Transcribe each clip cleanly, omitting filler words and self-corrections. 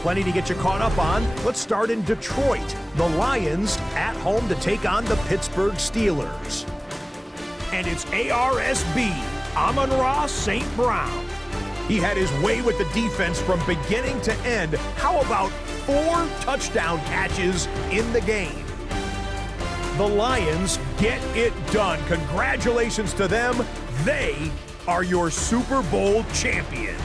Plenty to get you caught up on. Let's start in Detroit. The Lions at home to take on the Pittsburgh Steelers. And it's ARSB, Amon-Ra St. Brown. He had his way with the defense from beginning to end. How about 4 touchdown catches in the game? The Lions get it done. Congratulations to them. They are your Super Bowl champions.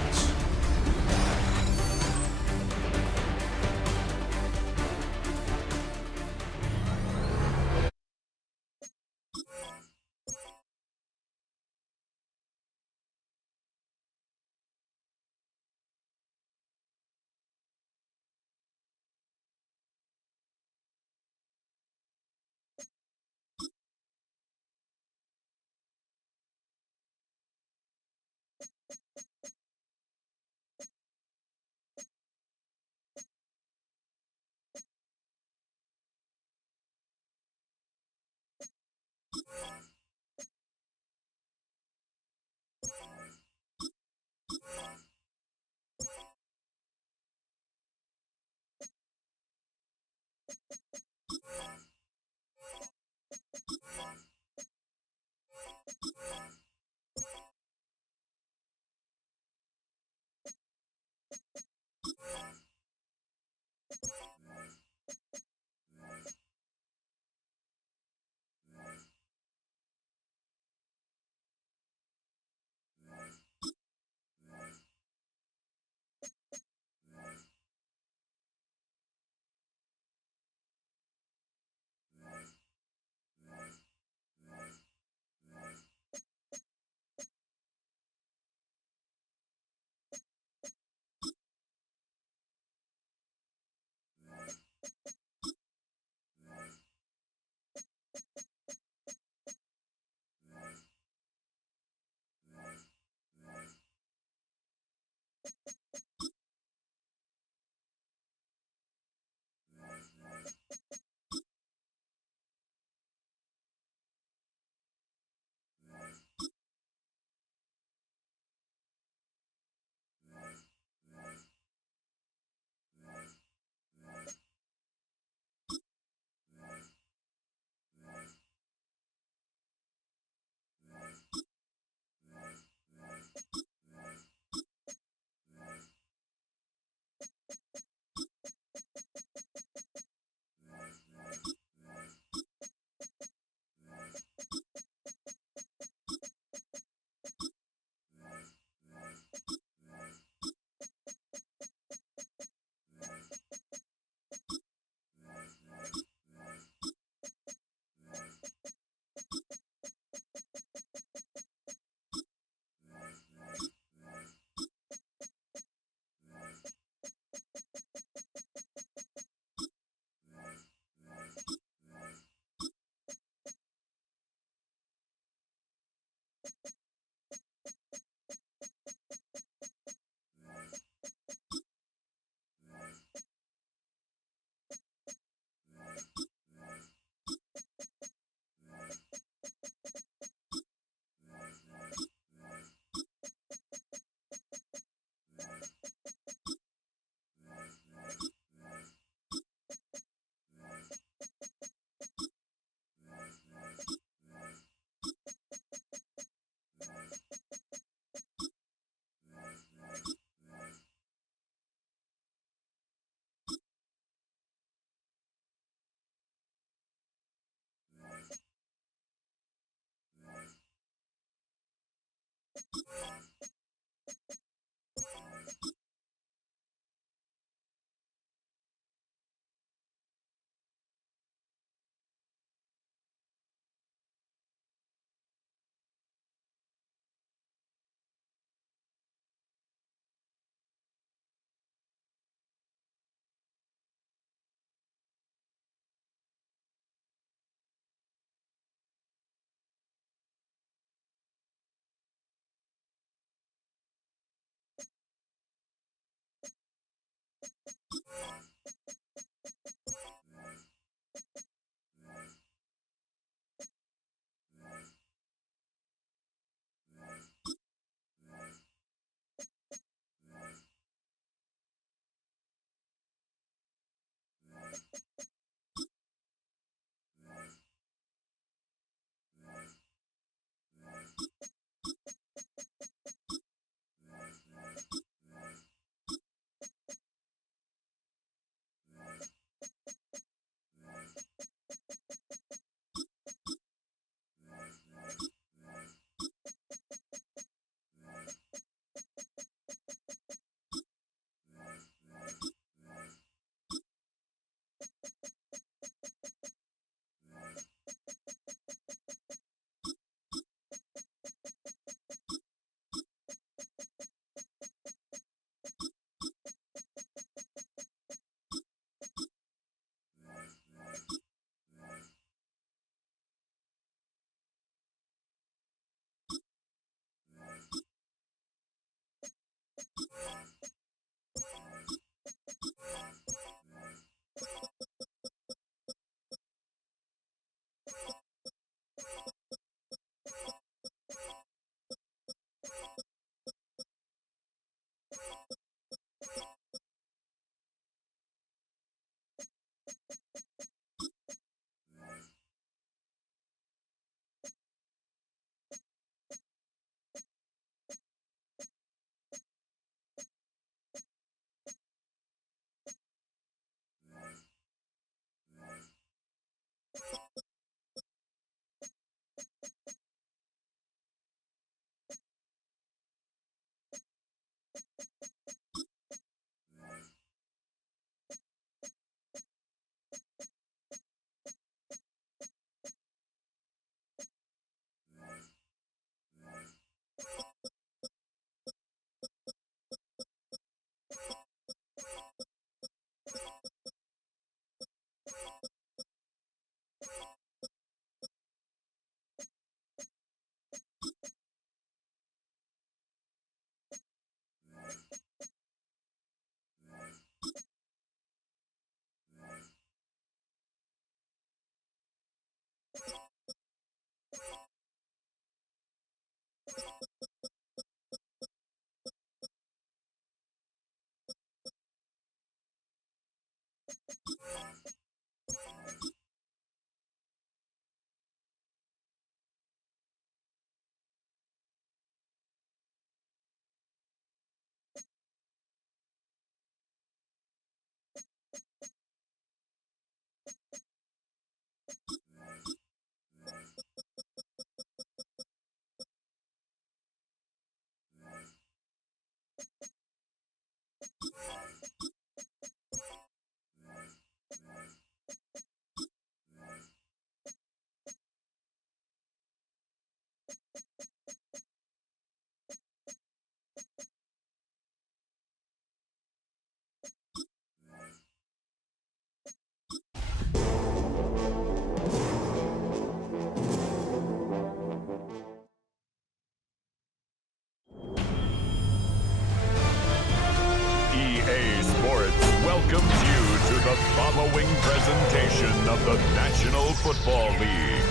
welcomes you to the following presentation of the National Football League.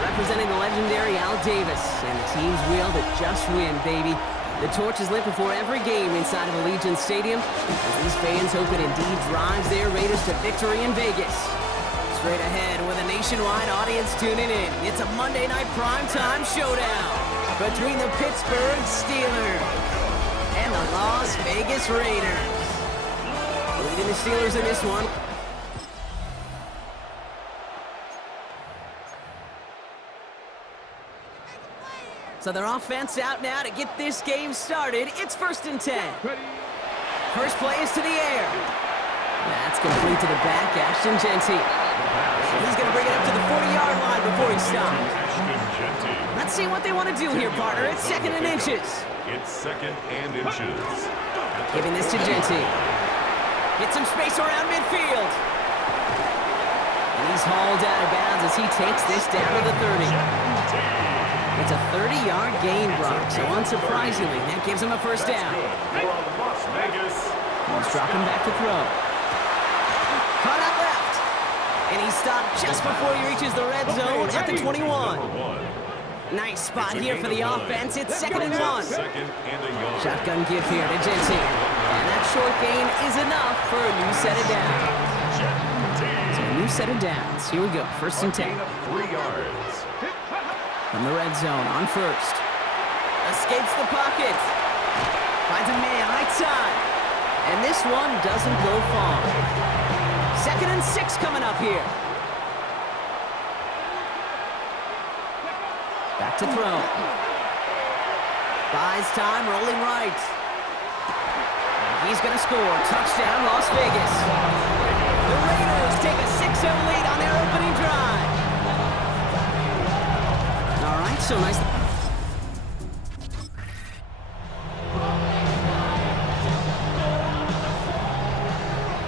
Representing the legendary Al Davis and the team's will to just win, baby. The torch is lit before every game inside of Allegiant Stadium as these fans hope it indeed drives their Raiders to victory in Vegas. Straight ahead with a nationwide audience tuning in, it's a Monday night primetime showdown between the Pittsburgh Steelers and the Las Vegas Raiders. Leading the Steelers in this one. So their offense out now to get this game started. It's 1st and 10. First play is to the air. That's complete to the back, Ashton Genty. He's going to bring it up to the 40-yard line before he stops. Let's see what they want to do here, partner. It's 2nd and inches. It's 2nd and inches. Giving this to Genty. Get some space around midfield. And he's hauled out of bounds as he takes this down to the 30. It's a 30-yard gain, Brock, so unsurprisingly, that gives him a first down. He's dropping back to throw. Caught out left. And he's stopped just before he reaches the red zone at the 21. Nice spot here for the offense. It's 2nd and 1. Shotgun give here to Jensen. And that short gain is enough for a new set of downs. So a new set of downs. Here we go, 1st and 10. 3 yards. From the red zone on first. Escapes the pocket. Finds a man, right side. And this one doesn't go far. 2nd and 6 coming up here. Back to throw. Buys time, rolling right. And he's going to score. Touchdown, Las Vegas. The Raiders take a 6-0 lead on their opening drive. All right, so nice.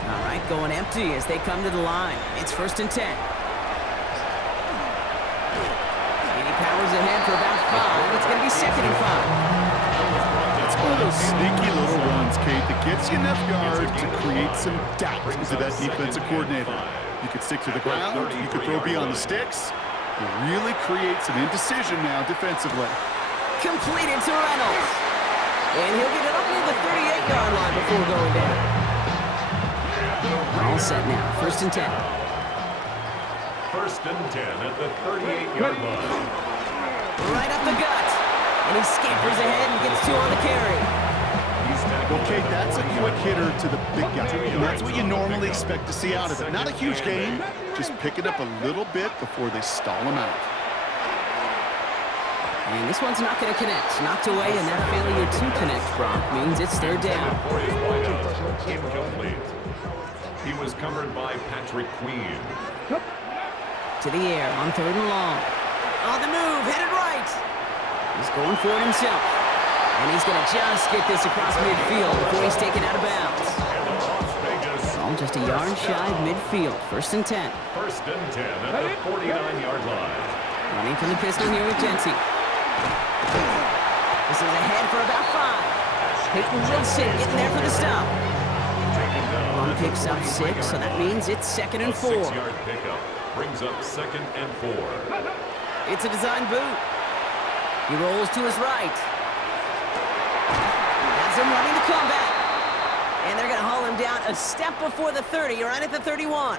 All right, going empty as they come to the line. It's 1st and 10. And he powers ahead for about 5. It's going to be 2nd and 5. It's one of those sneaky little runs, Kate, that gets you enough yard to create some doubt into that defensive coordinator. You could stick to the ground, you could throw beyond the sticks. You really create some indecision now defensively. Completed to Reynolds. And he'll get it up near the 38-yard line before going down. All set now, 1st and 10. 1st and 10 at the 38-yard line. Right up the gut. And he scampers ahead and gets 2 on the carry. Well, Kate, that's a quick hitter to the big guy. And that's what you normally expect to see out of it. Not a huge gain, just pick it up a little bit before they stall him out. And this one's not going to connect. Knocked away, and that failure to connect, Brock, means it's 3rd down. For his wideout, incomplete. He was covered by Patrick Queen. To the air on 3rd and long. On the move, headed right. He's going for it himself. And he's going to just get this across midfield before he's taken out of bounds. All just a yard shy of midfield. 1st and 10. 1st and 10 at the 49-yard line. Running from the pistol here with Jensen. This is ahead for about 5. Peyton Wilson getting there for the stop. Long picks up 6, so that means it's 2nd and 4. 6-yard pickup brings up 2nd and 4. It's a design boot. He rolls to his right. Has him running the comeback. And they're going to haul him down a step before the 30, right at the 31.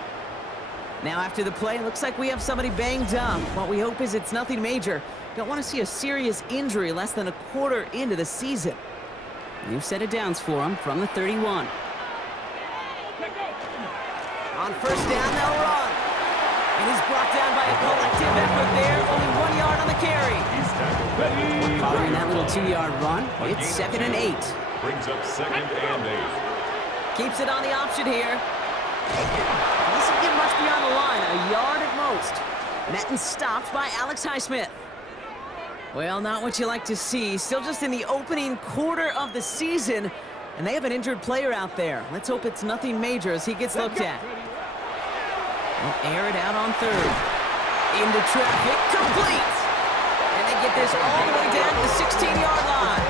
Now after the play, it looks like we have somebody banged up. What we hope is it's nothing major. Don't want to see a serious injury less than a quarter into the season. New set of downs for him from the 31. On 1st down, they'll run. And he's brought down by a collective effort there. Only 1 yard on the carry. Following that little 2-yard run, it's 2nd and 8. Brings up 2nd and 8. Keeps it on the option here. Doesn't get much beyond the line, a yard at most. Met and stopped by Alex Highsmith. Well, not what you like to see. Still just in the opening quarter of the season, and they have an injured player out there. Let's hope it's nothing major as he gets looked at. They'll air it out on 3rd. Into traffic, complete! And they get this all the way down to the 16-yard line.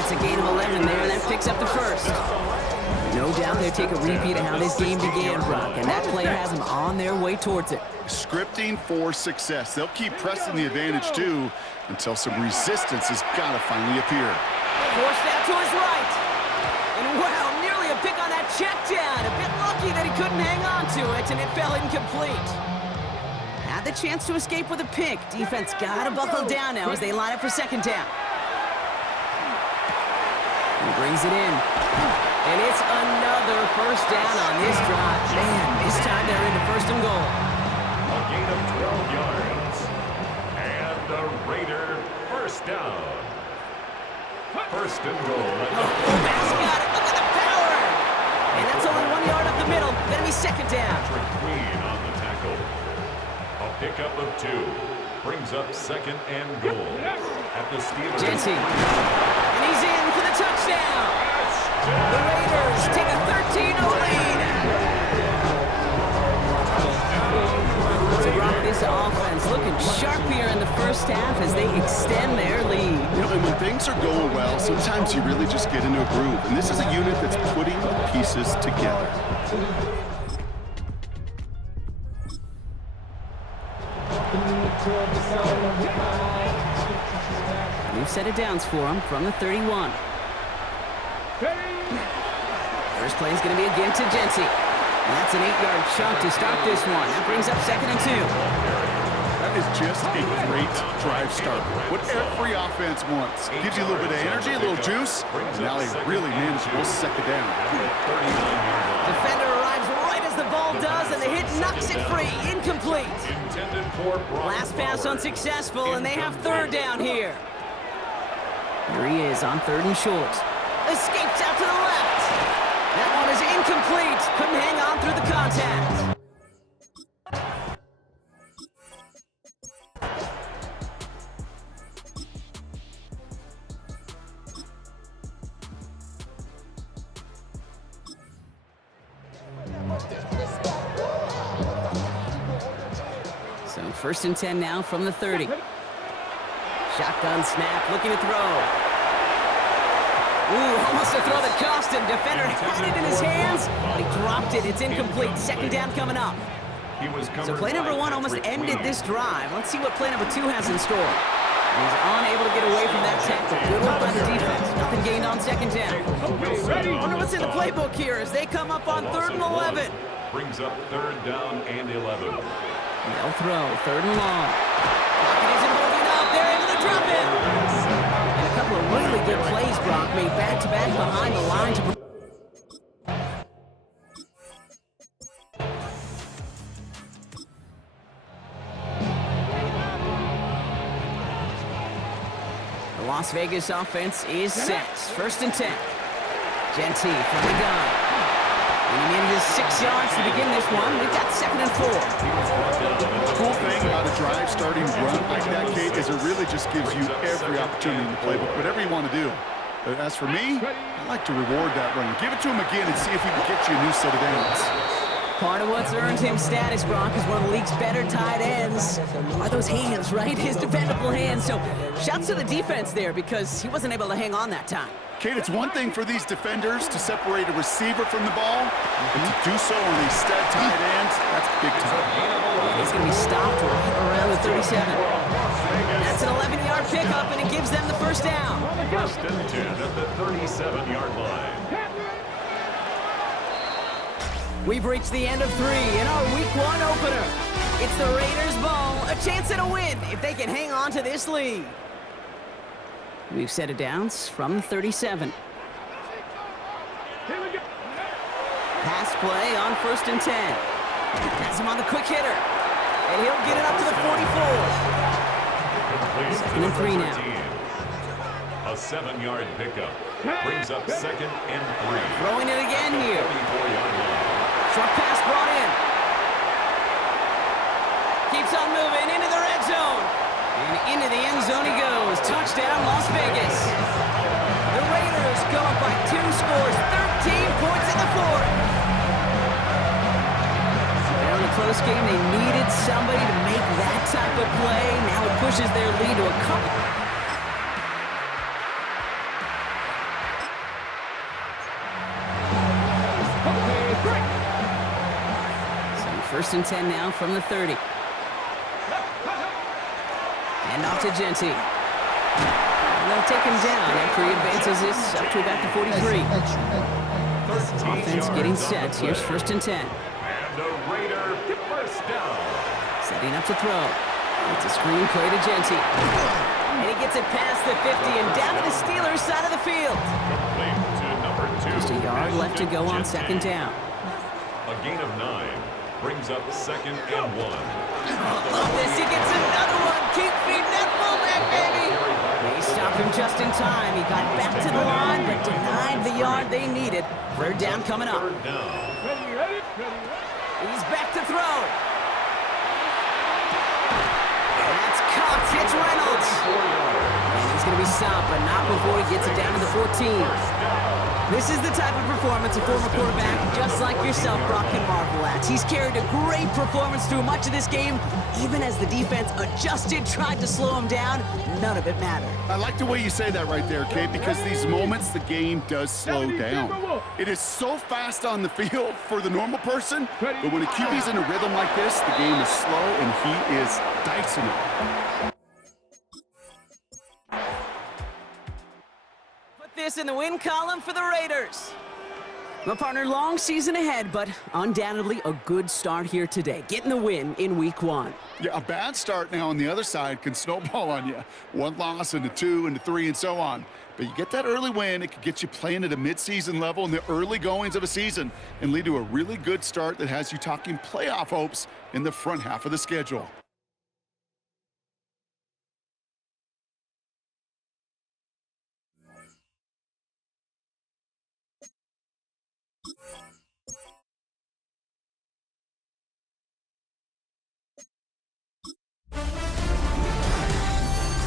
It's a gain of 11 there, and that picks up the 1st. No doubt they take a repeat of how this game began, Brock, and that player has them on their way towards it. Scripting for success. They'll keep pressing the advantage, too, until some resistance has got to finally appear. Forced out to his right. And wow, nearly a pick on that check down. A bit lucky that he couldn't hang on to it, and it fell incomplete. Had the chance to escape with a pick. Defense got to buckle down now as they line up for 2nd down. He brings it in. And it's another 1st down on this drive. Man, this time they're into 1st and goal. A gain of 12 yards. And the Raider 1st down. 1st and goal. Fullback's got it. Look at the power. And that's only 1 yard up the middle. Gonna be 2nd down. Patrick Queen on the tackle. A pickup of 2. Brings up 2nd and goal. At the Steelers. Jensen. And he's in for the touchdown. The Raiders take a 13-0 lead. So Brock, this offense looking sharp here in the 1st half as they extend their lead. You know, and when things are going well, sometimes you really just get into a groove. And this is a unit that's putting the pieces together. New set of downs for him from the 31. First play is going to be again to Genty. And that's an 8-yard chunk to start this one. That brings up 2nd and 2. That is just a great drive start. What every offense wants. Gives you a little bit of energy, a little juice, and now a really manageable 2nd down. Defender arrives right as the ball does, and the hit knocks it free. Incomplete. Last pass unsuccessful, and they have 3rd down here. Here he is on 3rd and short. Escapes out to the left. That one is incomplete. Couldn't hang on through the contact. So 1st and 10 now from the 30. Shotgun snap, looking to throw. Ooh, almost a throw that cost him. Defender had it in his hands, but he dropped it. It's incomplete. 2nd down coming up. So play number 1 almost ended this drive. Let's see what play number 2 has in store. He's unable to get away from that tackle. Good work by the defense. Nothing gained on 2nd down. Wonder what's in the playbook here as they come up on 3rd and 11. Brings up 3rd down and 11. They'll throw 3rd and long. Pocket isn't holding up. They're able to drop it. And a couple of really good plays, Brock, made back-to-back behind the line to... The Las Vegas offense is set. 1st and 10. Genty from the gun. And he needed his 6 yards to begin this one. We've got 2nd and 4. The cool thing about a drive starting run like that, Kate, is it really just gives you every opportunity in the playbook, whatever you want to do. But as for me, I like to reward that run. Give it to him again and see if he can get you a new set of downs. Part of what's earned him status, Brock, is one of the league's better tight ends. Are those hands, right? His dependable hands. So shouts to the defense there because he wasn't able to hang on that time. Kate, it's one thing for these defenders to separate a receiver from the ball, but to do so on a stud tight end, that's big time. He's going to be stopped right around the 37. That's an 11-yard pickup, and it gives them the 1st down. 1st and 10 at the 37-yard line. We've reached the end of 3 in our Week 1 opener. It's the Raiders' ball, a chance at a win if they can hang on to this lead. We've set it downs from the 37. Pass play on 1st and 10. Has him on the quick hitter. And he'll get it up to the 44. 2nd and 3 now. A 7-yard pickup. Brings up 2nd and 3. Throwing it again here. 34-yard line. Short pass brought in. Keeps on moving into the red zone. And into the end zone he goes. Touchdown, Las Vegas. The Raiders go up by 2 scores, 13 points in the 4th. Now in a close game, they needed somebody to make that type of play. Now it pushes their lead to a couple. So 1st and 10 now from the 30. And off to Genty. And they'll take him down after he advances this up to about the 43. Offense getting set. Here's 1st and 10. And the Raider 1st down. Setting up to throw. It's a screen play to Genty. And he gets it past the 50 and down to the Steelers' side of the field. Complete to number 2. Just a yard left to go on 2nd down. A gain of 9. Brings up 2nd and 1. Love this. He gets another one. Keep feeding that fullback, baby. They stopped him just in time. He got back to the line, but denied the yard they needed. 3rd down coming up. 3rd down. He's back to throw. That's caught. It's Reynolds. And he's going to be stopped, but not before he gets it down to the 14. This is the type of performance a former quarterback, just like yourself, Brock, can marvel at. He's carried a great performance through much of this game. Even as the defense adjusted, tried to slow him down, none of it mattered. I like the way you say that right there, Kate, because these moments the game does slow down. It is so fast on the field for the normal person, but when a QB's in a rhythm like this, the game is slow and he is dicing it. this in the win column for the Raiders. Well, partner, long season ahead, but undoubtedly a good start here today, getting the win in Week 1. Yeah, a bad start now on the other side can snowball on you. One loss into 2 into 3 and so on. But you get that early win, it could get you playing at a midseason level in the early goings of a season and lead to a really good start that has you talking playoff hopes in the front half of the schedule.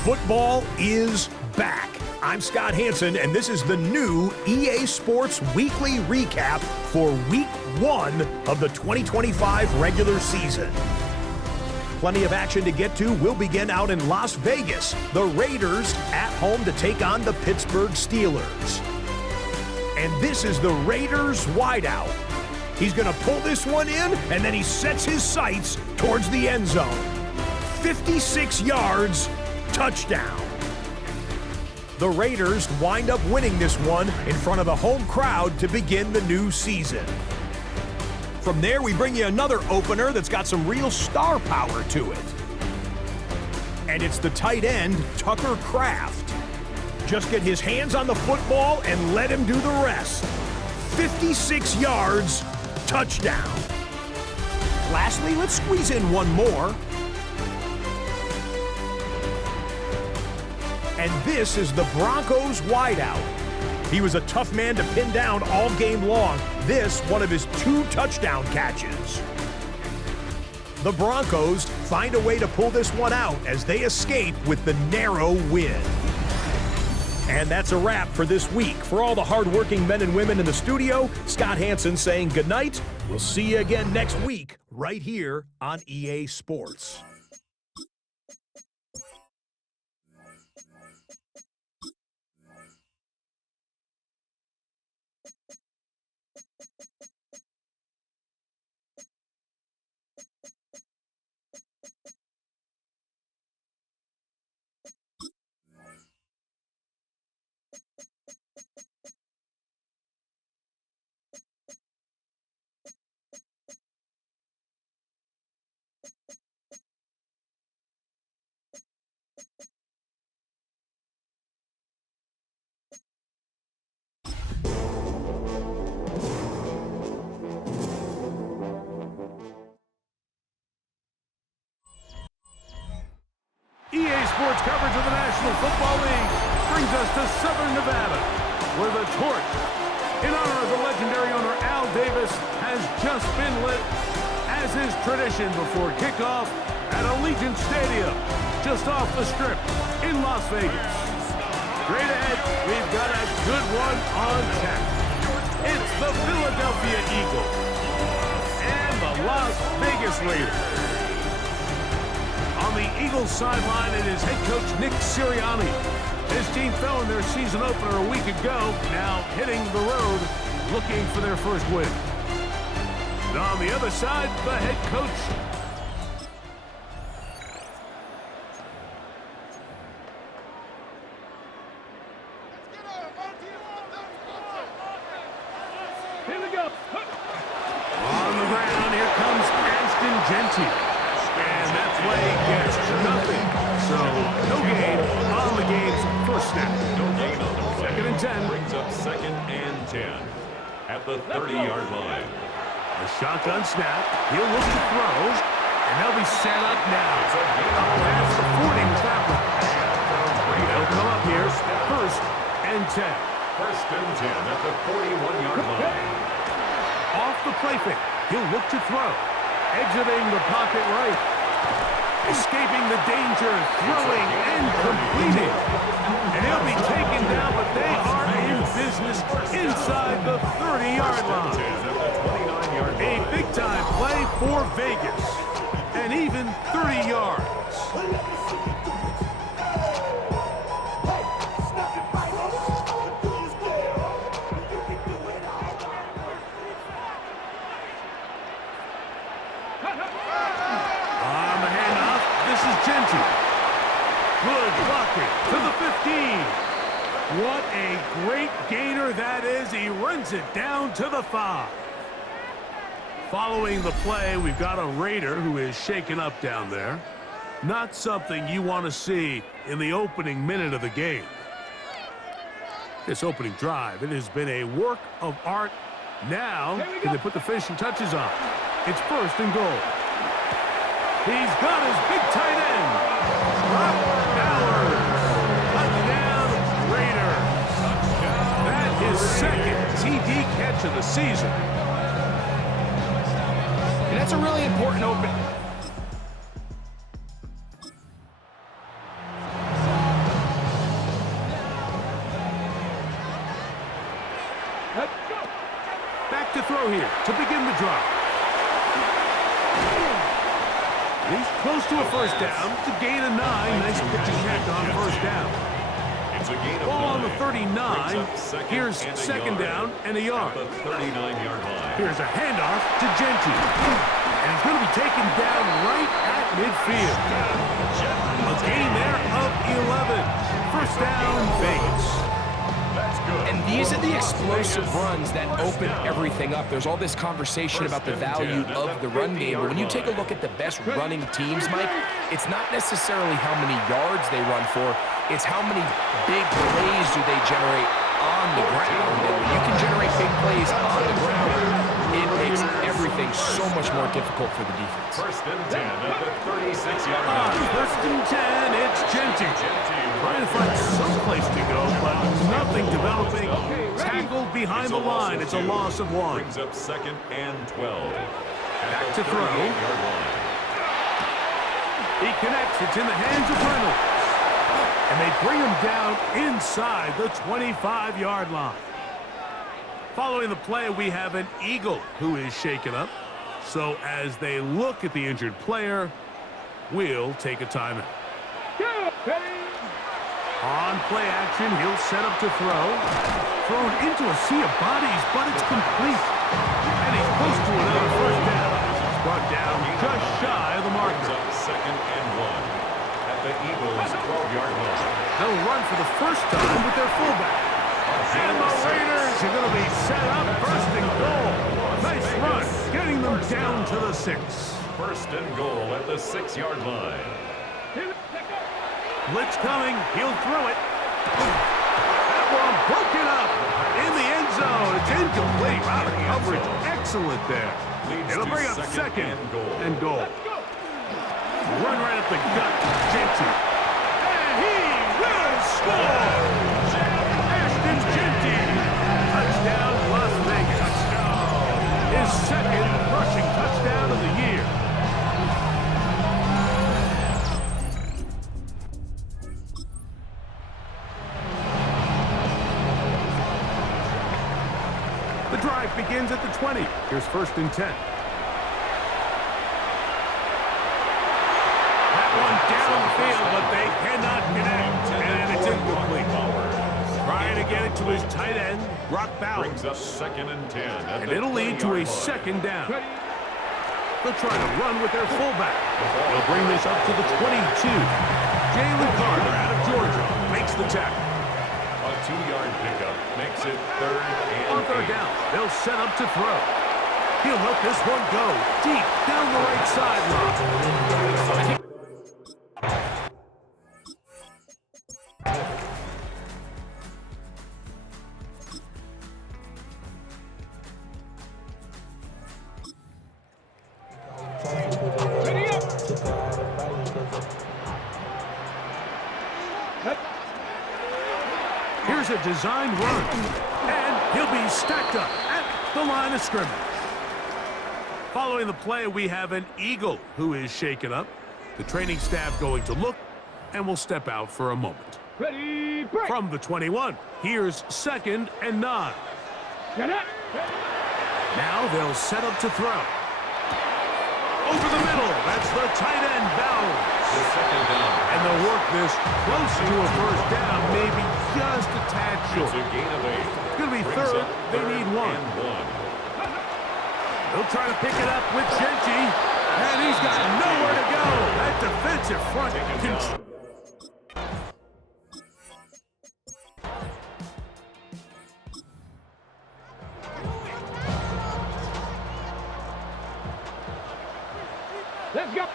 Football is back. I'm Scott Hansen, and this is the new EA Sports Weekly Recap for Week 1 of the 2025 regular season. Plenty of action to get to. We'll begin out in Las Vegas. The Raiders at home to take on the Pittsburgh Steelers. And this is the Raiders wideout. He's going to pull this one in, and then he sets his sights towards the end zone. 56 yards, touchdown. The Raiders wind up winning this one in front of the home crowd to begin the new season. From there, we bring you another opener that's got some real star power to it. And it's the tight end, Tucker Kraft. Just get his hands on the football and let him do the rest. 56 yards, touchdown. Lastly, let's squeeze in one more. And this is the Broncos wideout. He was a tough man to pin down all game long. This, one of his 2 touchdown catches. The Broncos find a way to pull this one out as they escape with the narrow win. And that's a wrap for this week. For all the hardworking men and women in the studio, Scott Hansen saying goodnight. We'll see you again next week right here on EA Sports. EA Sports coverage of the National Football League brings us to Southern Nevada, where the torch, in honor of the legendary owner Al Davis, has just been lit, as is tradition before kickoff at Allegiant Stadium, just off the Strip in Las Vegas. Straight ahead, we've got a good one on tap. It's the Philadelphia Eagles and the Las Vegas Raiders. On the Eagles sideline, it is head coach Nick Sirianni. His team fell in their season opener a week ago, now hitting the road, looking for their first win. And on the other side, the head coach. Here we go. On the ground, here comes Ashton Genty. And that play gets nothing. So, no gain on the game's first snap. No gain on the play. 2nd and 10. Brings up 2nd and 10 at the 30-yard line. A shotgun snap. He'll look to throw. And they'll be set up now. Up past the 40 with that one. They'll come up here. 1st and 10. 1st and 10 at the 41-yard line. Off the play fake. He'll look to throw. Exiting the pocket right. Escaping the danger, throwing and completing. And he'll be taken down, but they are in business inside the 30-yard line. A big-time play for Vegas. And even 30 yards. Genty. Good blocking to the 15. What a great gainer that is. He runs it down to the 5. Following the play, we've got a Raider who is shaken up down there. Not something you want to see in the opening minute of the game. This opening drive, it has been a work of art. Now, can they put the finishing touches on? It's 1st and goal. He's got his big tight end. Touchdown, Raiders. That is 2nd TD catch of the season. And that's a really important open. Back to throw here to begin the drive. He's close to a 1st down to gain a 9. Nice pitch check on 1st down. It's a gain of Ball on the 9. 39. Here's 2nd down and a yard. At the 39-yard line. Here's a handoff to Genty. And he's going to be taken down right at midfield. A gain there of 11. 1st down, Vegas. That's good. And these are the explosive runs that open everything up. There's all this conversation about the value of the run game, but when you take a look at the best running teams, Mike, it's not necessarily how many yards they run for, it's how many big plays do they generate on the ground. And when you can generate big plays on the ground, it makes everything so much more difficult for the defense. 1st and 10 at the 36-yard line. 1st and 10, it's Genty. Trying to find some place to go, but nothing developing. Tackled behind the line. It's a loss of 1. Brings up 2nd and 12. Back to throw. He connects. It's in the hands of Reynolds. And they bring him down inside the 25-yard line. Following the play, we have an Eagle who is shaken up. So as they look at the injured player, we'll take a timeout. On play action, he'll set up to throw. Thrown into a sea of bodies, but it's complete. And he's close to another 1st down. He's brought down just shy of the marker. Brings up 2nd and 1 at the Eagles' 12-yard line. They'll run for the 1st time with their fullback. And the Raiders are going to be set up 1st and goal. Nice run, getting them down to the 6. 1st and goal at the 6-yard line. Blitz coming, he'll throw it. That one broken up in the end zone. It's incomplete. Wow, the coverage excellent there. It'll bring up 2nd and goal. Run right up the gut to Genty. And he will score! Ashton Genty. Touchdown, Las Vegas. His 2nd rushing touchdown of the year. The drive begins at the 20. Here's 1st and 10. That one downfield, but they cannot connect. And it's incomplete. Trying to get it to his tight end, Brock Bowers. Brings up 2nd and 10. And it'll lead to a 2nd down. They'll try to run with their fullback. They'll bring this up to the 22. Jalen Carter out of Georgia makes the tackle. A 2-yard pickup makes it 3rd and On 3rd down, they'll set up to throw. He'll let this one go deep down the right sideline. Here's a designed run, and he'll be stacked up at the line of scrimmage. Following the play, we have an Eagle who is shaken up. The training staff going to look, and will step out for a moment. Ready, break. From the 21, here's 2nd and 9. Now they'll set up to throw. Over the middle, that's the tight end, Bowers. the 2nd down. And they'll work this close to a 1st down, maybe just a tad short. It's a gain of 8. It's going to be Brings 3rd. up They 3rd need 1. and 1. They'll try to pick it up with Genty, and he's got nowhere to go. That defensive front control. Begin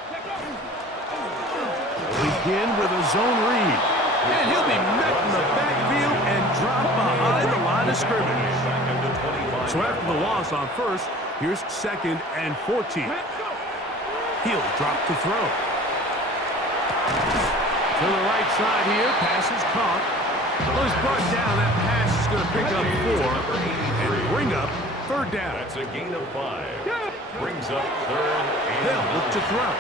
with a zone read. And he'll be met in the backfield and dropped behind the line of scrimmage. So after the loss on first, here's 2nd and 14. He'll drop to throw. To the right side here, pass is caught. Well, he's brought down. That pass is going to pick up 4 and bring up 3rd down. That's a gain of 5. Brings up 3rd and They'll look to throw.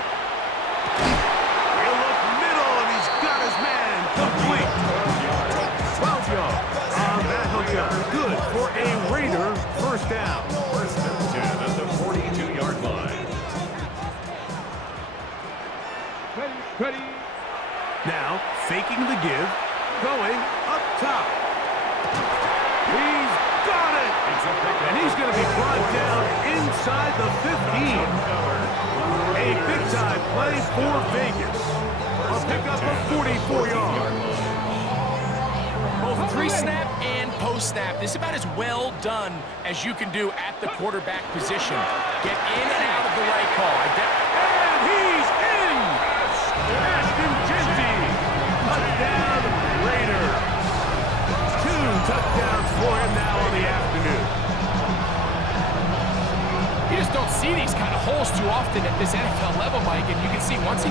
He'll look middle, and he's got his man complete. 12 yards on that hookup. Good for a Raider first down. 1st and 10 at the 42-yard line. Ready. Now, faking the give, going up top. He's got it! And he's going to be brought down inside the 15. A big-time play for Vegas. A pickup of 44 yards. Both pre-snap and post-snap. This is about as well done as you can do at the quarterback position. Get in and out of the right call. And he's in! Ashton Jeanty, touchdown Raider. 2 touchdowns for him now on the afternoon. You just don't see these kind of holes too often at this NFL level, Mike, and you can see once he...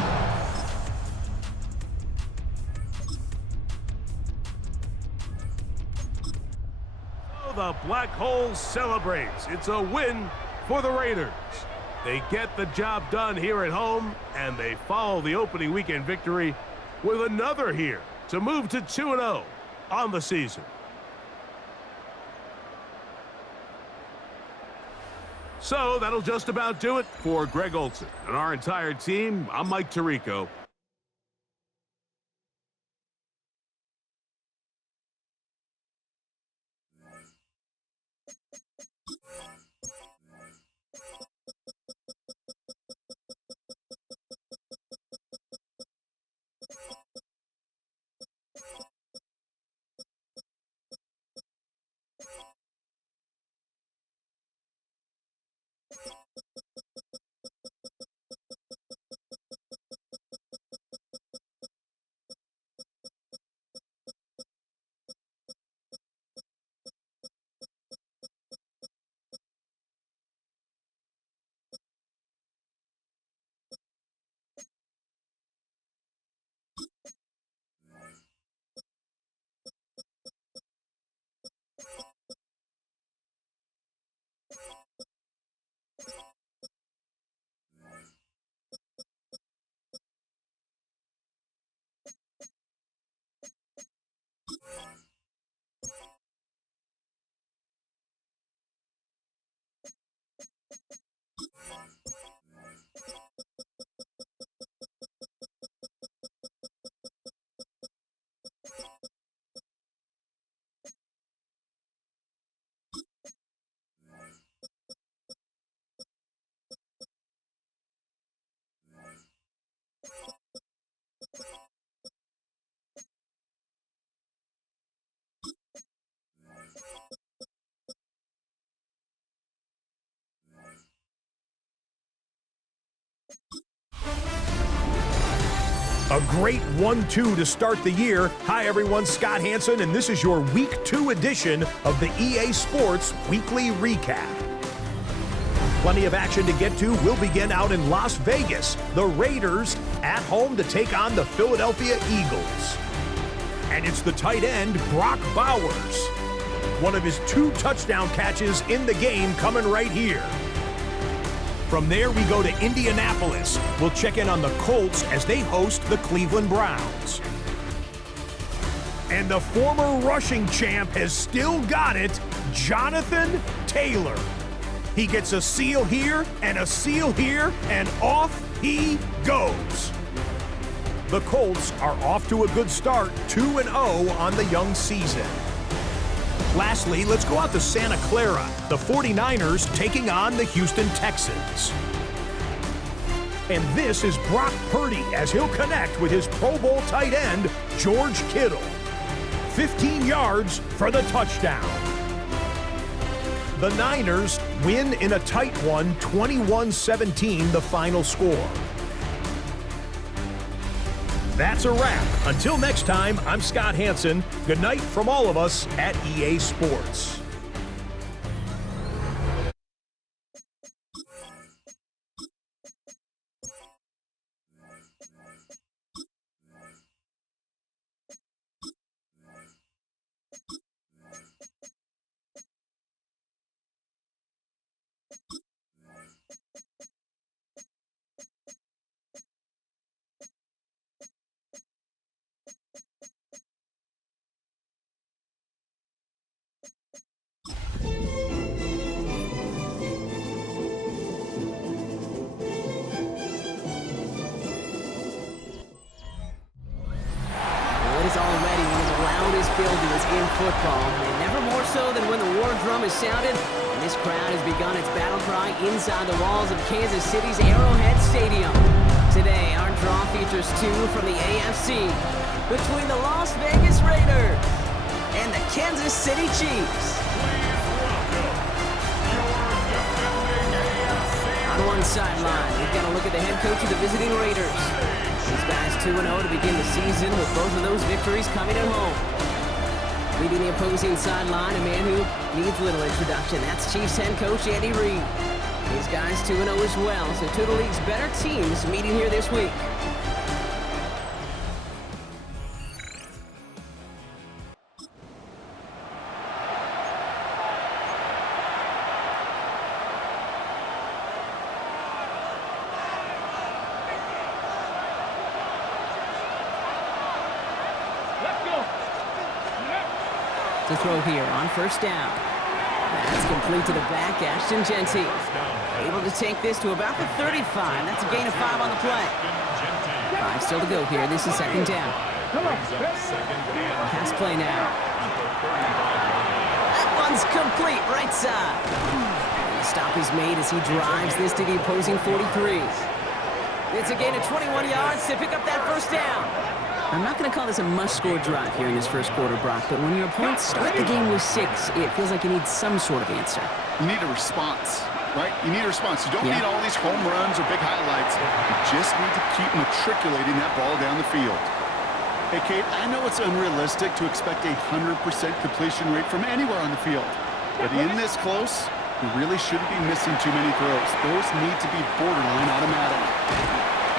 The Black Hole celebrates. It's a win for the Raiders. They get the job done here at home, and they follow the opening weekend victory with another here to move to 2-0 on the season. So that'll just about do it for Greg Olson and our entire team. I'm Mike Tirico. A great 1-2 to start the year. Hi, everyone. Scott Hansen, and this is your Week 2 edition of the EA Sports Weekly Recap. Plenty of action to get to. We'll begin out in Las Vegas. The Raiders at home to take on the Philadelphia Eagles. And it's the tight end, Brock Bowers. One of his 2 touchdown catches in the game coming right here. From there, we go to Indianapolis. We'll check in on the Colts as they host the Cleveland Browns. And the former rushing champ has still got it, Jonathan Taylor. He gets a seal here, and off he goes. The Colts are off to a good start, 2-0 on the young season. Lastly, let's go out to Santa Clara. The 49ers taking on the Houston Texans. And this is Brock Purdy as he'll connect with his Pro Bowl tight end, George Kittle. 15 yards for the touchdown. The Niners win in a tight one, 21-17 the final score. That's a wrap. Until next time, I'm Scott Hansen. Good night from all of us at EA Sports. It is already one of the loudest buildings in football, and never more so than when the war drum is sounded, and this crowd has begun its battle cry inside the walls of Kansas City's Arrowhead Stadium. Today, our draw features two from the AFC, between the Las Vegas Raiders and the Kansas City Chiefs. On one sideline, we've got a look at the head coach of the visiting Raiders. These guys 2-0 to begin the season with both of those victories coming at home. Leading the opposing sideline, a man who needs little introduction. That's Chiefs head coach Andy Reid. These guys 2-0 as well, so two of the league's better teams meeting here this week. To throw here on first down. That's complete to the back, Ashton Genty. Able to take this to about the 35. That's a gain of 5 on the play. 5 still to go here. This is second down. Pass play now. That one's complete, right side. And the stop is made as he drives this to the opposing 43. It's a gain of 21 yards to pick up that first down. I'm not going to call this a must-score drive here in this first quarter, Brock, but when your opponents start the game with 6, it feels like you need some sort of answer. You need a response, right? You need a response. You don't need all these home runs or big highlights. You just need to keep matriculating that ball down the field. Hey, Kate, I know it's unrealistic to expect a 100% completion rate from anywhere on the field, but in this close, you really shouldn't be missing too many throws. Those need to be borderline automatic.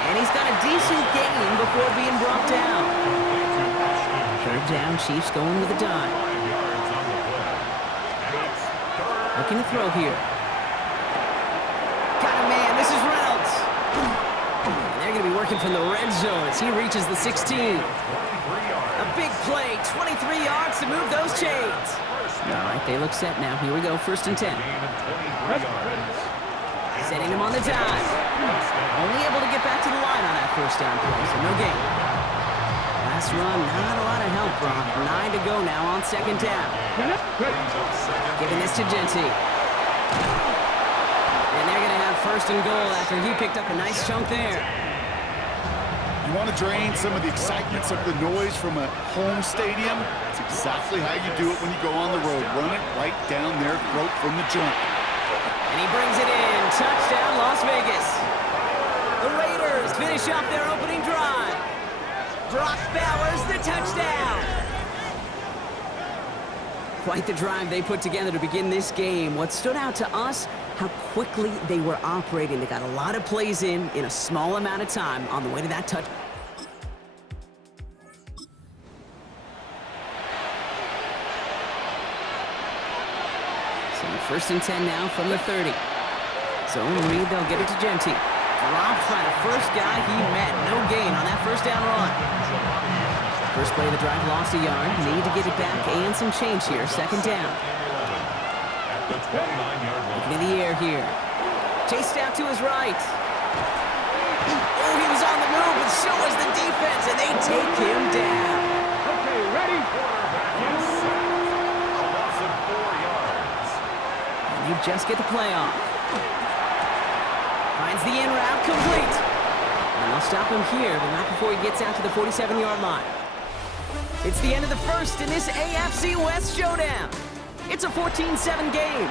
And he's got a decent gain before being brought down. Third down, Chiefs going with a dive. Looking to throw here. Got a man, this is Reynolds. And they're going to be working from the red zone as he reaches the 16. A big play, 23 yards to move those chains. All right, they look set now. Here we go, first and 10. Setting him on the dive. Only able to get back to the line on that first down play, so no gain. Last run, not a lot of help, Brock. 9 to go now on second down. Giving this to Genty. And they're going to have first and goal after he picked up a nice chunk there. You want to drain some of the excitement, some of the noise from a home stadium? It's exactly how you do it when you go on the road. Run it right down their throat from the jump. And he brings it in. Touchdown, Las Vegas. The Raiders finish off their opening drive. Brock Bowers, the touchdown. Quite the drive they put together to begin this game. What stood out to us, how quickly they were operating. They got a lot of plays in a small amount of time on the way to that touch. So first and 10 now from the 30. So Reid, they'll get it to Genty. Dropped by the first guy he met. No gain on that first down run. First play of the drive lost a yard. Need to get it back and some change here. Second down. Looking in the air here. Chased out to his right. Oh, he was on the move, but so was the defense, and they take him down. Okay, ready? And you just get the play off. Finds the in route, complete. And they'll stop him here, but not before he gets out to the 47-yard line. It's the end of the first in this AFC West showdown. It's a 14-7 game.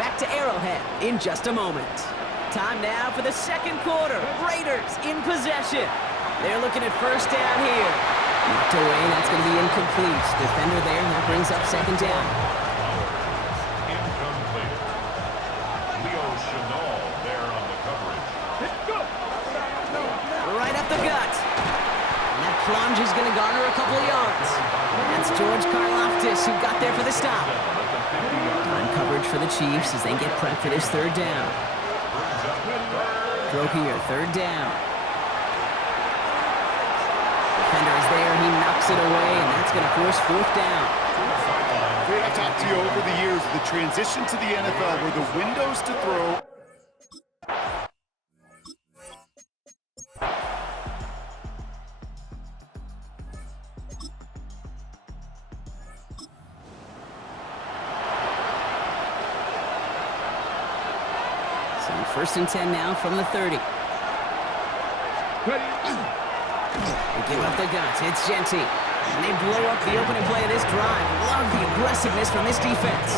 Back to Arrowhead in just a moment. Time now for the second quarter. Raiders in possession. They're looking at first down here. Knocked away, that's going to be incomplete. Defender there, that brings up second down. Incomplete. Leo Chenal there on the coverage. Right up the gut. And that plunge is going to garner a couple of yards. That's George Karlaftis who got there for the stop. Time coverage for the Chiefs as they get prepped for this third down. Throw here, third down. Defender is there, he knocks it away, and that's going to force fourth down. I've talked to you over the years, the transition to the NFL where the windows to throw. So first and 10 now from the 30. They give up the guts. It's Genty. And they blow up the opening play of this drive. Love the aggressiveness from this defense.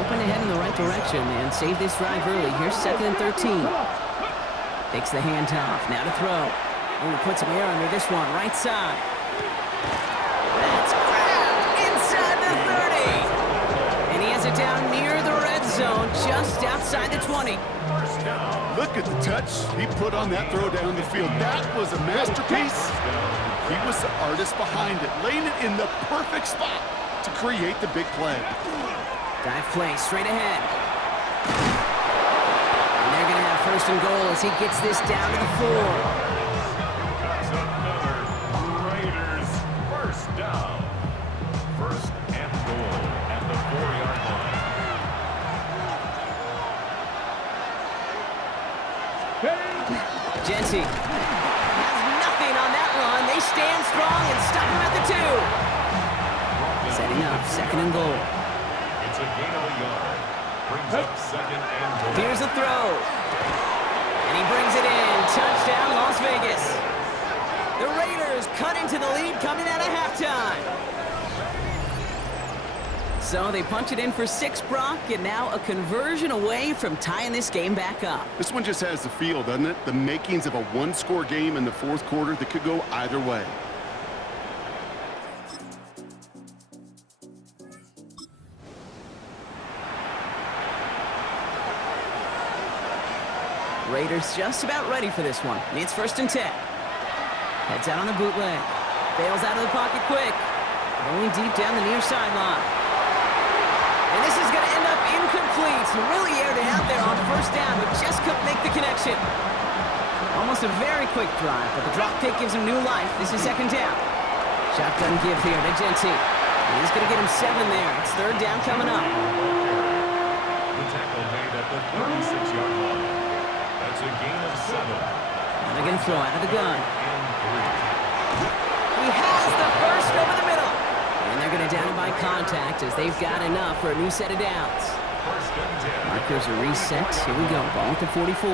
Open ahead in the right direction and save this drive early. Here's second and 13. Takes the handoff. Now to throw. Oh, puts some air under this one. Right side. That's grabbed inside the 30. And he has it down near the red zone, just outside the 20. Look at the touch he put on that throw down the field. That was a masterpiece. He was the artist behind it, laying it in the perfect spot to create the big play. Dive play straight ahead. And they're going to have first and goal as he gets this down to the 4. That's another Raiders first down. First and goal at the 4-yard line. Genty has nothing on that run. They stand strong and stop him at the 2. Setting up second and goal. It's a gain of a yard. Brings up second and goal. Here's a throw. And he brings it in. Touchdown, Las Vegas. The Raiders cut into the lead coming out of halftime. So they punch it in for 6, Brock, and now a conversion away from tying this game back up. This one just has the feel, doesn't it? The makings of a one-score game in the fourth quarter that could go either way. Raiders just about ready for this one. It's first and 10. Heads out on the bootleg. Bails out of the pocket quick. Going deep down the near sideline. And this is going to end up incomplete. Really aired it out there on first down, but just couldn't make the connection. Almost a very quick drive, but the drop kick gives him new life. This is second down. Shotgun give here to Genty. And he's going to get him 7 there. It's third down coming up. The tackle made at the 36-yard line. That's a gain of 7. Now they're going to throw out of the gun. He has the first over the middle. And they're going to down him by contact as they've got enough for a new set of downs. Markers are reset. Here we go. Ball at the 44.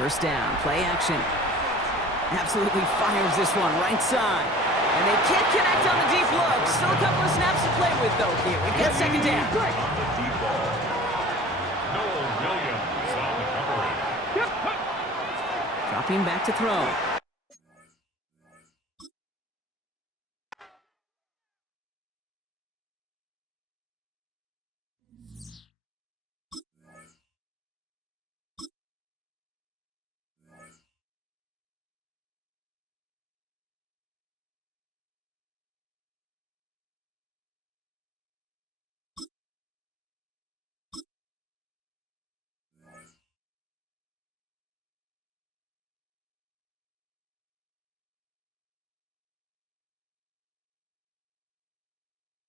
First down. Play action. Absolutely fires this one right side. And they can't connect on the deep look. Still a couple of snaps to play with, though, here. We've got second down. On the deep ball. Noel Williams on the coverage. Dropping back to throw.